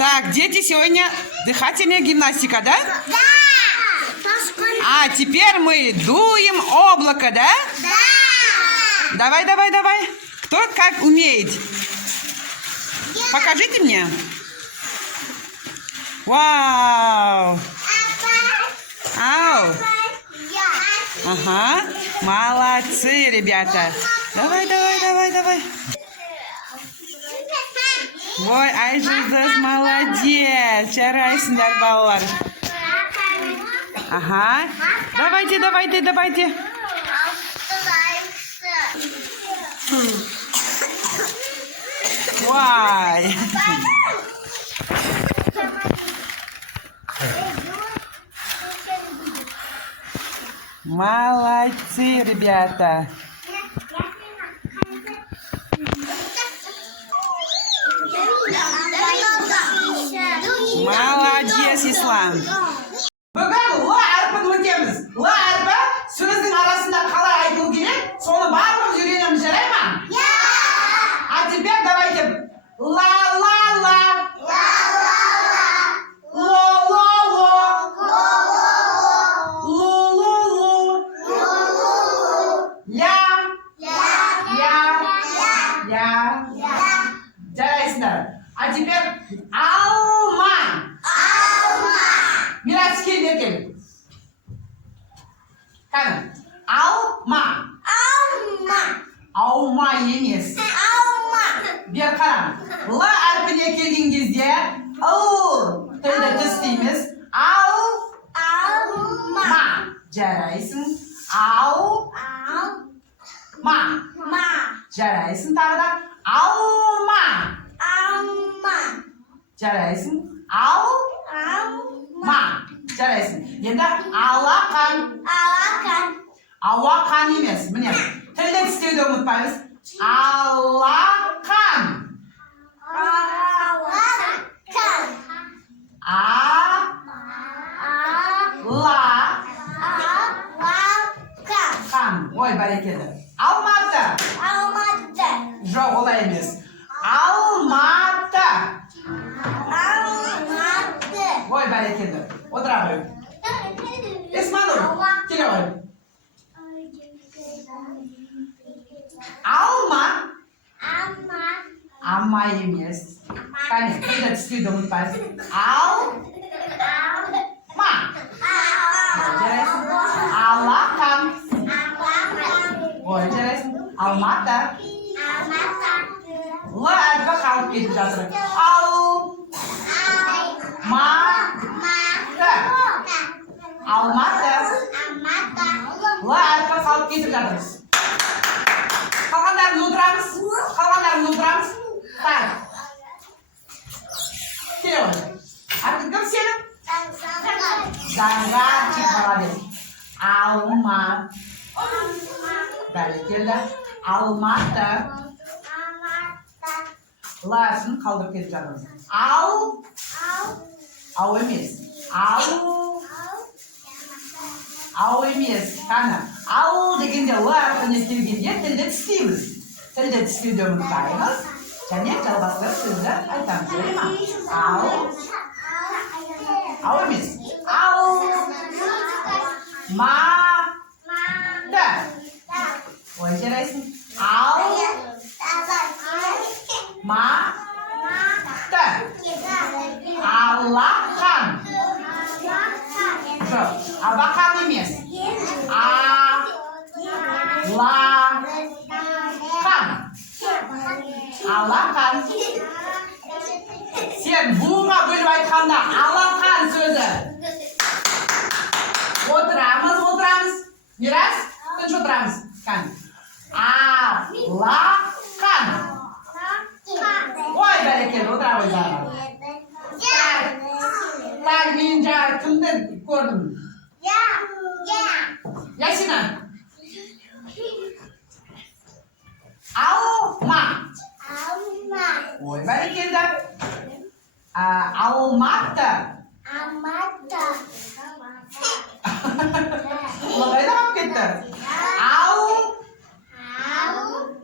Так, дети, сегодня дыхательная гимнастика, да? Да. А теперь мы дуем облако, да? Да. Давай, давай, давай. Кто как умеет? Покажите мне. Вау. Ау. Ага. Молодцы, ребята. Давай, давай, давай, давай. Ой, Айжиздас, молодец. Жарайсыңдар, балалар. Ага. Давайте, давайте, давайте. Вай. Молодцы, ребята. Молодец, Ислам. Бүгін ла әрпін өтеміз. Ла әрпі сөздің арасында қалай айтылу керек, соны барлық үйренеміз, жарай ма? А теперь давайте ла-ла-ла, ла-ла-ла, ло-ло-ло, лу-лу-лу, ля-ля-ля. Жарайсыңдар. А теперь алма. Мирас кел бер. Кәні, алма. Алма емес. Бер қарам. Ла әрпіне келген кезде тілді тістейміз. Алма. Жарайсың. Алма. Жарайсың тағы да. Алма. Жарайсың. Алма. Жарайсың. Енді алақан. Алақан емес. Міне, тілді тістеуді ұмытпаймыз. Алақан. Алақан. Ой, бәрекелді. Алматы. Жоқ, олай емес. Алматы. Ой, бәрекелді. Отыра қой. Есманұр, келе қой. Алма. Алма емес. Кәне, тілді тістеуді ұмытпайсың. Алма. Жарайсың. Алақан. Ой, жарайсың. Алматы. Ла әрпі қалып кетіп жатыр. Алматы. Ла әрпі қалып кетіп жатыр. Қалғандарын отырамыз. Так. Келе ғой. Атын кім сенің? Заңғарчик, молодец. Алма. Бәрекелді. Алматы. Ласын қалдырып кетіп жатырмыз. Ау емес. Ау емес. Қана. Ау дегенде ла әрпіне келгенде тілді тістейміз. Тілді тістеуді ұмытпаймыз. Және жалғастырып сөзді айтамыз. Жарай ма? Ау емес. Алматы. Ой, жарайсың. Алматы. Алақан. Жоқ, абақан емес. Алақан. Сен буға бөліп айтқанда алақан сөзі. Отырамыз. Мирас, тыныш отырамыз. Алақан. Ой, бәрекелді, отыра ғой заңға. Так, мен жаңа кімді көрдім? Ясина. Алма. Ой, бәрекелді. Алматы. Құлағай да қалып кетті.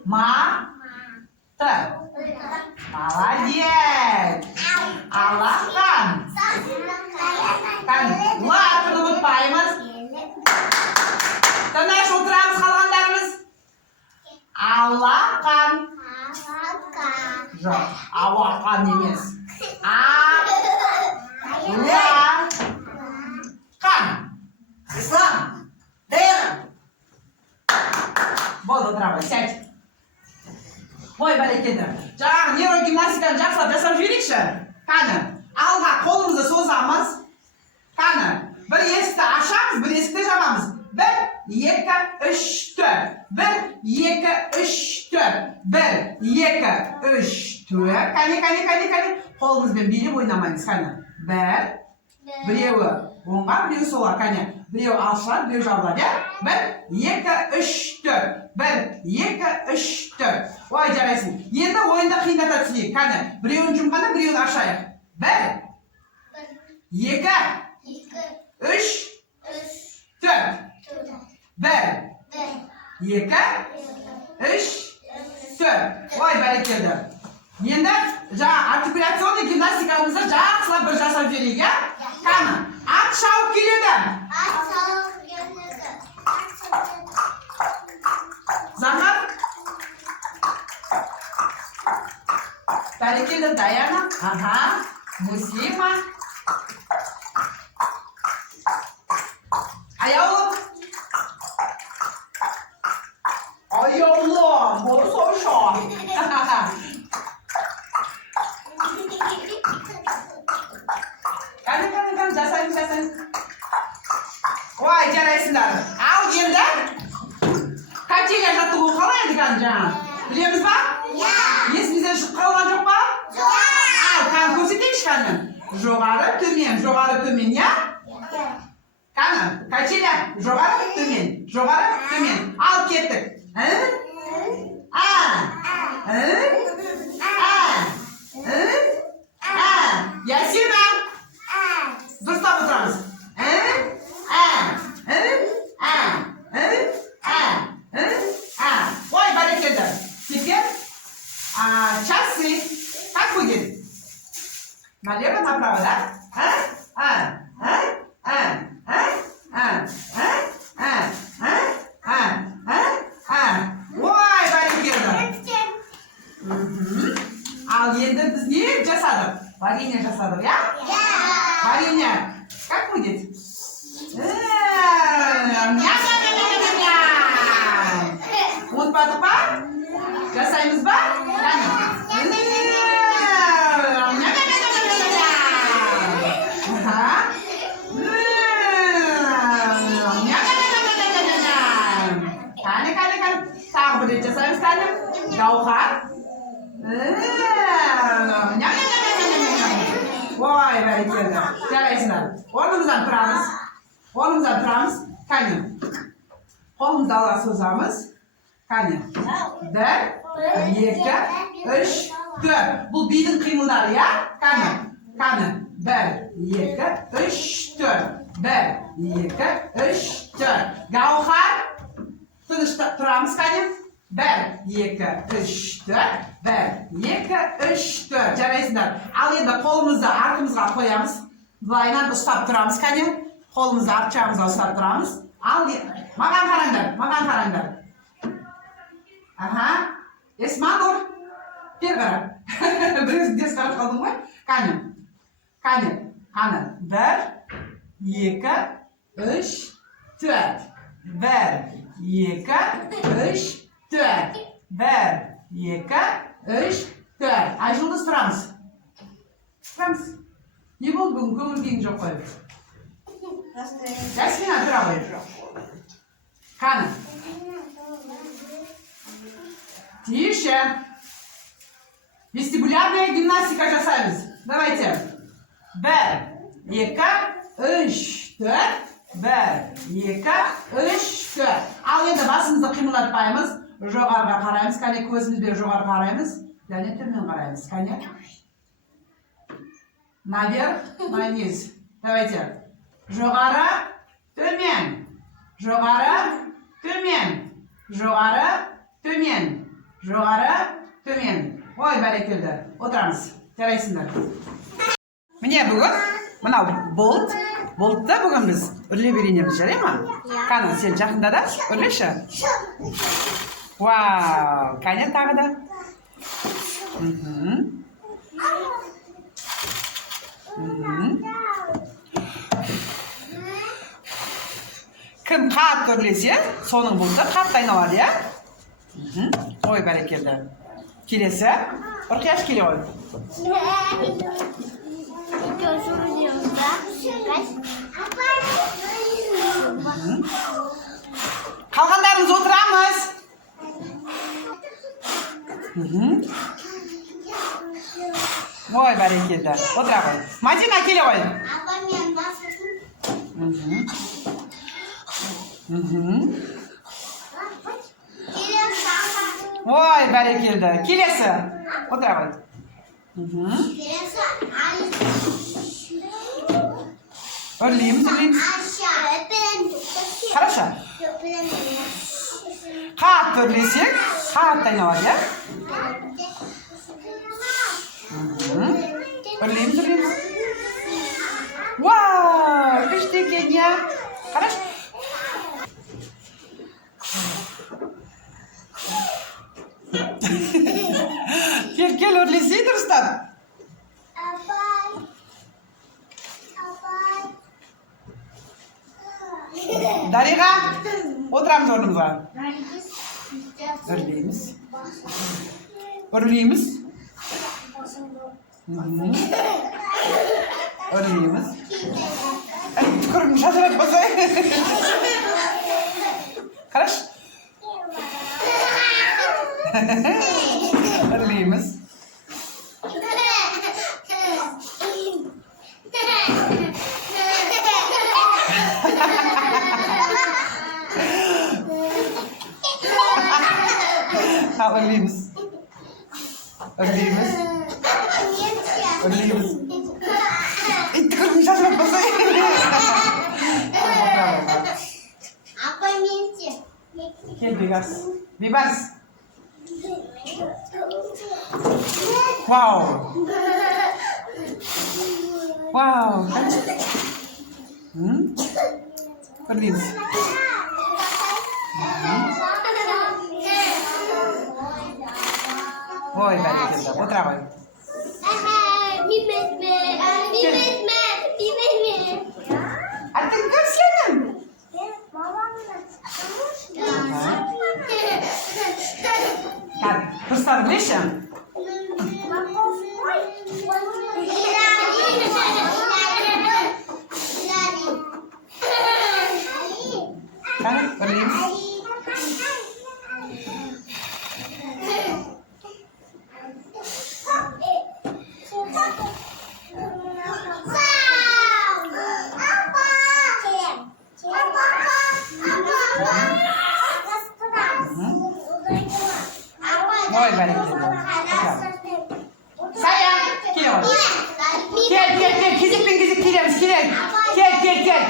Алматы. Молодец. Алақан. Ла әрпін ұмытпаймыз. Тыныш отырамыз қалғандарымыз. Алақан. Жоқ, ауақан емес. Алақан. Ислам. Дайыр. Болды, отырамыз, сәт. Ой, бәрекелді. Жаңағы нейрогимнастиканы жақсылап жасап жіберейікші. Қаны, алға қолымызды созамыз. Қаны, бір есікті ашамыз, бір есікті жабамыз. 1, 2, 3, 4. 1, 2, 3, 4. 1, 2, 3, 4. Қане. Қолымызбен билеп ойнамаймыз. Қане. Біреуі оңға, біреуі солға. Қане. Біреуі ашылады, біреуі жабылады. 1, 2, 3, 4. 1, 2, 3, 4. Ой, жарайсың. Енді ойында қиындата түсейік. Қане. Біреуін жұмғанда, біреуін ашайық. 1, 2, 3, 4. 1, 2, 3, 4. Ой, бәрекелді. Енді жаңа артикуляционный гимнастикамызды жақсылап бір жасап жіберейік, иә? Қане, ат шауып келеді. Заңғар. Бәрекелді, Даяна. Ага. Мусима. Аяулы. Аяулы. Бұл соша. Қане, жасайын. Ой, жарайсыңдар. Ал енді качеля жаттығу қалай едіған жаңа? Білеміз ба? Есімізден шығып қалған жоқ па? Жоқ. Ал, қаны көрсетейікші қаны. Жоғары, төмен, я? Қаны, качеля, жоғары, төмен. Ал, кеттік. Ясина. Дұрыстап отырамыз. Ой, бәрекелді. Теперь часы. Как будет? Налево, направо, да? Ой, бәрекелді. Ал енді біз не жасадық? Варенье жасадық, я? Варенье. Как будет? Ұмытпадық па? Жасаймыз ба? Қане. Тағы бір рет жасаймыз, қане. Гаухар. Ой, бәрекелді. Жарайсыңдар. Орнымыздан тұрамыз. Қане. Қолымызды алға созамыз. Қане. 1, 2, 3, 4. Бұл бидің қимылдары, я? Қане. 1, 2, 3, 4. 1, 2, 3, 4. Гаухар. Тыныш тұрамыз, қане. 1, 2, 3, 4. 1, 2, 3, 4. Жарайсыңдар. Ал енді қолымызды артымызға қоямыз. Былайынан ұстап тұрамыз, қане. Қолымызды артчамызға ұстап тұрамыз. Ал маған қараңдар. Ага. Есманур. Бер қара. Біреуін дес қарап қалдың ғой? Қане. 1, 2, 3, 4. 1, 2, 3, 4. 1, 2, 3, 4. Айжұлдыз тұрамыз. Не болды бүгін көңіл-күйің жоқ қой? Ясмина тұра ғой. Қане. Тише. Вестибулярная гимнастика жасаймыз. Давайте. 1, 2, 3, 4. 1, 2, 3, 4. Ал енді басымызды қимылдатпаймыз. Жоғарға қараймыз. Қане, көзімізбен жоғары қараймыз. Және төмен қараймыз. Қане. Наверх, на низ. Давайте. Жоғары, төмен. Жоғары, төмен. Ой, бәрекелді. Отырамыз. Жарайсыңдар. Mine bugün, boltta bugün biz ürle bereyinemiz, жарай ма? Қаны, сен жақында да үрлеші. Вау, қане тағы да. Кім қатты үрлесе, соның болса қатты айналады, я? Ой, бәрекелді. Келесі, ұрқияш келе ғой. Қалғандарымыз отырамыз. Ой, бәрекелді. Отыра ғой. Мадина келе ғой. Ой, бәрекелді. Келесі. Отыра ғой. Үрлейміз. Хорошо. Қатты үрлесек, қатты айналады, я? Үрлейміз. Вау, күшті екен, я? Хорошо. Кел, үрлесей дұрыстап. Дариға, отырамыз орнымызға. Үрлейміз. Түкірім шашырат басай. Қараш. Үрлейміз. Үрлейміз. Түкірім шашырат басай. Apa minci? Gel Bibas. Wow. Ürdeymiz. Oy, bәрекелді. Отыра ғой. Артың кім сенің? Дұрыстап білеші? Үрлейміз. Ой, бәрекелді. Сая, кел ғой. Кел, кезекпен кезек келеміз, кел.